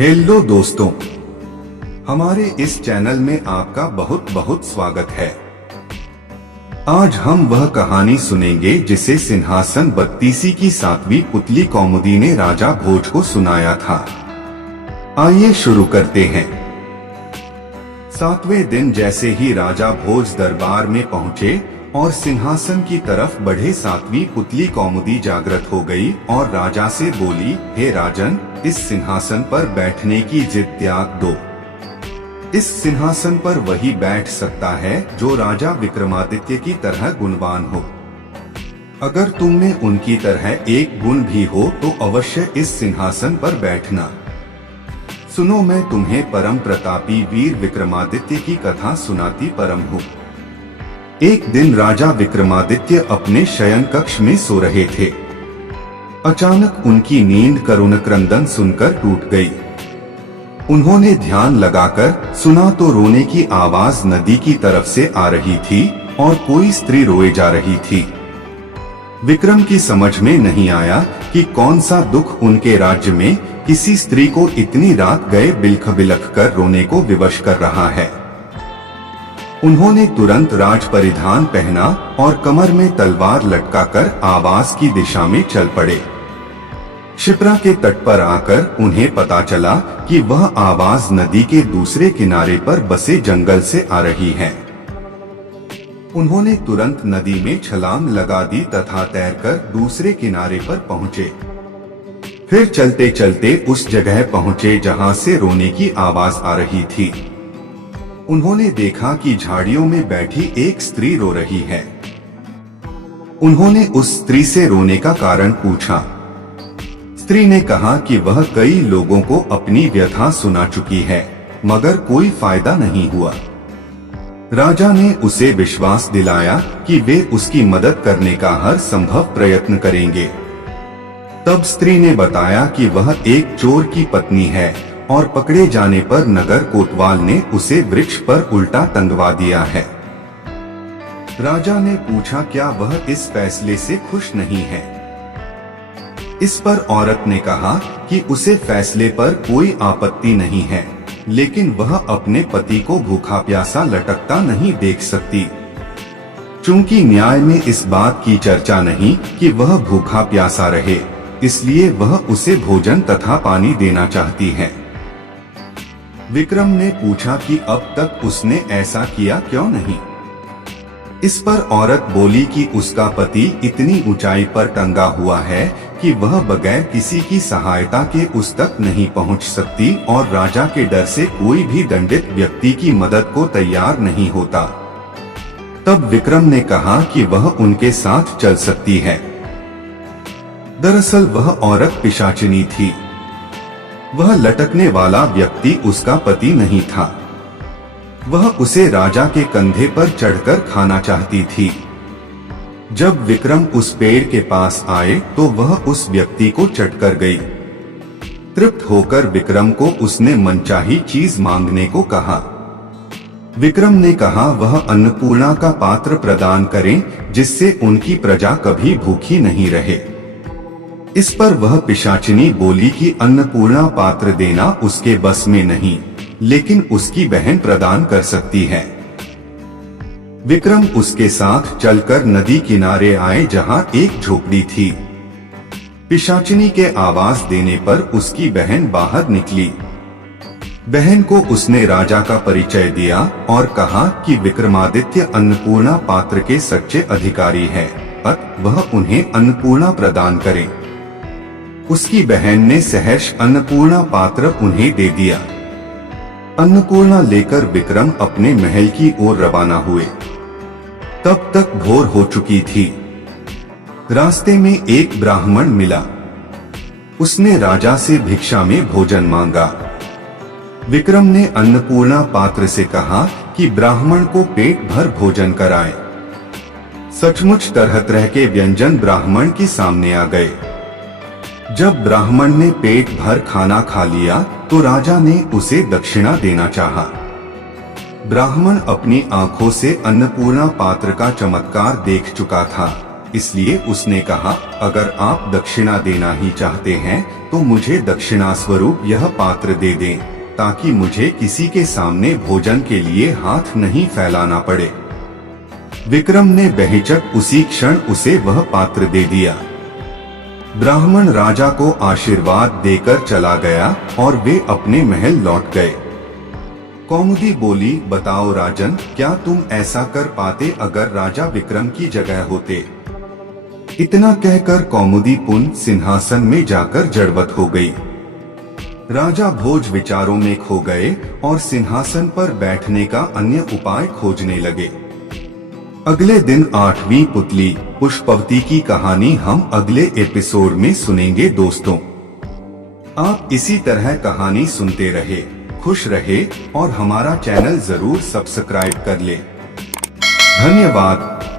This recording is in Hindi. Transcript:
हेलो दोस्तों, हमारे इस चैनल में आपका बहुत बहुत स्वागत है। आज हम वह कहानी सुनेंगे जिसे सिंहासन बत्तीसी की 7वीं पुतली कौमुदी ने राजा भोज को सुनाया था। आइए शुरू करते हैं। 7वें दिन जैसे ही राजा भोज दरबार में पहुंचे और सिंहासन की तरफ बढ़े, 7वीं पुतली कौमुदी जागृत हो गई और राजा से बोली, हे राजन, इस सिंहासन पर बैठने की जिद त्याग दो। इस सिंहासन पर वही बैठ सकता है जो राजा विक्रमादित्य की तरह गुणवान हो। अगर तुम में उनकी तरह एक गुण भी हो तो अवश्य इस सिंहासन पर बैठना। सुनो, मैं तुम्हें परम प्रतापी वीर विक्रमादित्य की कथा सुनाती परम हूँ। एक दिन राजा विक्रमादित्य अपने शयन कक्ष में सो रहे थे। अचानक उनकी नींद करुण क्रंदन सुनकर टूट गई। उन्होंने ध्यान लगाकर सुना तो रोने की आवाज नदी की तरफ से आ रही थी और कोई स्त्री रोए जा रही थी। विक्रम की समझ में नहीं आया कि कौन सा दुख उनके राज्य में किसी स्त्री को इतनी रात गए बिलख बिलख कर रोने को विवश कर रहा है। उन्होंने तुरंत राज परिधान पहना और कमर में तलवार लटकाकर आवाज की दिशा में चल पड़े। क्षिप्रा के तट पर आकर उन्हें पता चला कि वह आवाज नदी के दूसरे किनारे पर बसे जंगल से आ रही है। उन्होंने तुरंत नदी में छलांग लगा दी तथा तैरकर दूसरे किनारे पर पहुंचे। फिर चलते चलते उस जगह पहुंचे जहां से रोने की आवाज आ रही थी। उन्होंने देखा कि झाड़ियों में बैठी एक स्त्री रो रही है। उन्होंने उस स्त्री से रोने का कारण पूछा। स्त्री ने कहा कि वह कई लोगों को अपनी व्यथा सुना चुकी है, मगर कोई फायदा नहीं हुआ। राजा ने उसे विश्वास दिलाया कि वे उसकी मदद करने का हर संभव प्रयत्न करेंगे। तब स्त्री ने बताया कि वह एक चोर की पत्नी है और पकड़े जाने पर नगर कोतवाल ने उसे वृक्ष पर उल्टा टंगवा दिया है। राजा ने पूछा, क्या वह इस फैसले से खुश नहीं है? इस पर औरत ने कहा कि उसे फैसले पर कोई आपत्ति नहीं है, लेकिन वह अपने पति को भूखा प्यासा लटकता नहीं देख सकती। चूंकि न्याय में इस बात की चर्चा नहीं कि वह भूखा प्यासा रहे, इसलिए वह उसे भोजन तथा पानी देना चाहती है। विक्रम ने पूछा कि अब तक उसने ऐसा किया क्यों नहीं? इस पर औरत बोली कि उसका पति इतनी ऊंचाई पर टंगा हुआ है कि वह बगैर किसी की सहायता के उस तक नहीं पहुंच सकती और राजा के डर से कोई भी दंडित व्यक्ति की मदद को तैयार नहीं होता। तब विक्रम ने कहा कि वह उनके साथ चल सकती है। दरअसल वह औरत पिशाचिनी थी। वह लटकने वाला व्यक्ति उसका पति नहीं था। वह उसे राजा के कंधे पर चढ़कर खाना चाहती थी। जब विक्रम उस पेड़ के पास आए तो वह उस व्यक्ति को चटकर गई। तृप्त होकर विक्रम को उसने मनचाही चीज मांगने को कहा। विक्रम ने कहा वह अन्नपूर्णा का पात्र प्रदान करें जिससे उनकी प्रजा कभी भूखी नहीं रहे। इस पर वह पिशाचिनी बोली कि अन्नपूर्णा पात्र देना उसके बस में नहीं, लेकिन उसकी बहन प्रदान कर सकती है। विक्रम उसके साथ चलकर नदी किनारे आए जहां एक झोपड़ी थी। पिशाचिनी के आवाज देने पर उसकी बहन बाहर निकली। बहन को उसने राजा का परिचय दिया और कहा कि विक्रमादित्य अन्नपूर्णा पात्र के सच्चे अधिकारी है, अतः वह उन्हें अन्नपूर्णा प्रदान करे। उसकी बहन ने सहर्ष अन्नपूर्णा पात्र उन्हें दे दिया। अन्नपूर्णा लेकर विक्रम अपने महल की ओर रवाना हुए। तब तक भोर हो चुकी थी। रास्ते में एक ब्राह्मण मिला। उसने राजा से भिक्षा में भोजन मांगा। विक्रम ने अन्नपूर्णा पात्र से कहा कि ब्राह्मण को पेट भर भोजन कराएं। सचमुच तरह तरह के व्यंजन ब्राह्मण के सामने आ गए। जब ब्राह्मण ने पेट भर खाना खा लिया तो राजा ने उसे दक्षिणा देना चाहा। ब्राह्मण अपनी आंखों से अन्नपूर्णा पात्र का चमत्कार देख चुका था, इसलिए उसने कहा, अगर आप दक्षिणा देना ही चाहते हैं तो मुझे दक्षिणा स्वरूप यह पात्र दे दें, ताकि मुझे किसी के सामने भोजन के लिए हाथ नहीं फैलाना पड़े। विक्रम ने बेहिचक उसी क्षण उसे वह पात्र दे दिया। ब्राह्मण राजा को आशीर्वाद देकर चला गया और वे अपने महल लौट गए। कौमुदी बोली, बताओ राजन, क्या तुम ऐसा कर पाते अगर राजा विक्रम की जगह होते? इतना कहकर कौमुदी पुन सिंहासन में जाकर जड़वत हो गई। राजा भोज विचारों में खो गए और सिंहासन पर बैठने का अन्य उपाय खोजने लगे। अगले दिन 8वीं पुतली पुष्पवती की कहानी हम अगले एपिसोड में सुनेंगे। दोस्तों, आप इसी तरह कहानी सुनते रहे, खुश रहे और हमारा चैनल जरूर सब्सक्राइब कर ले। धन्यवाद।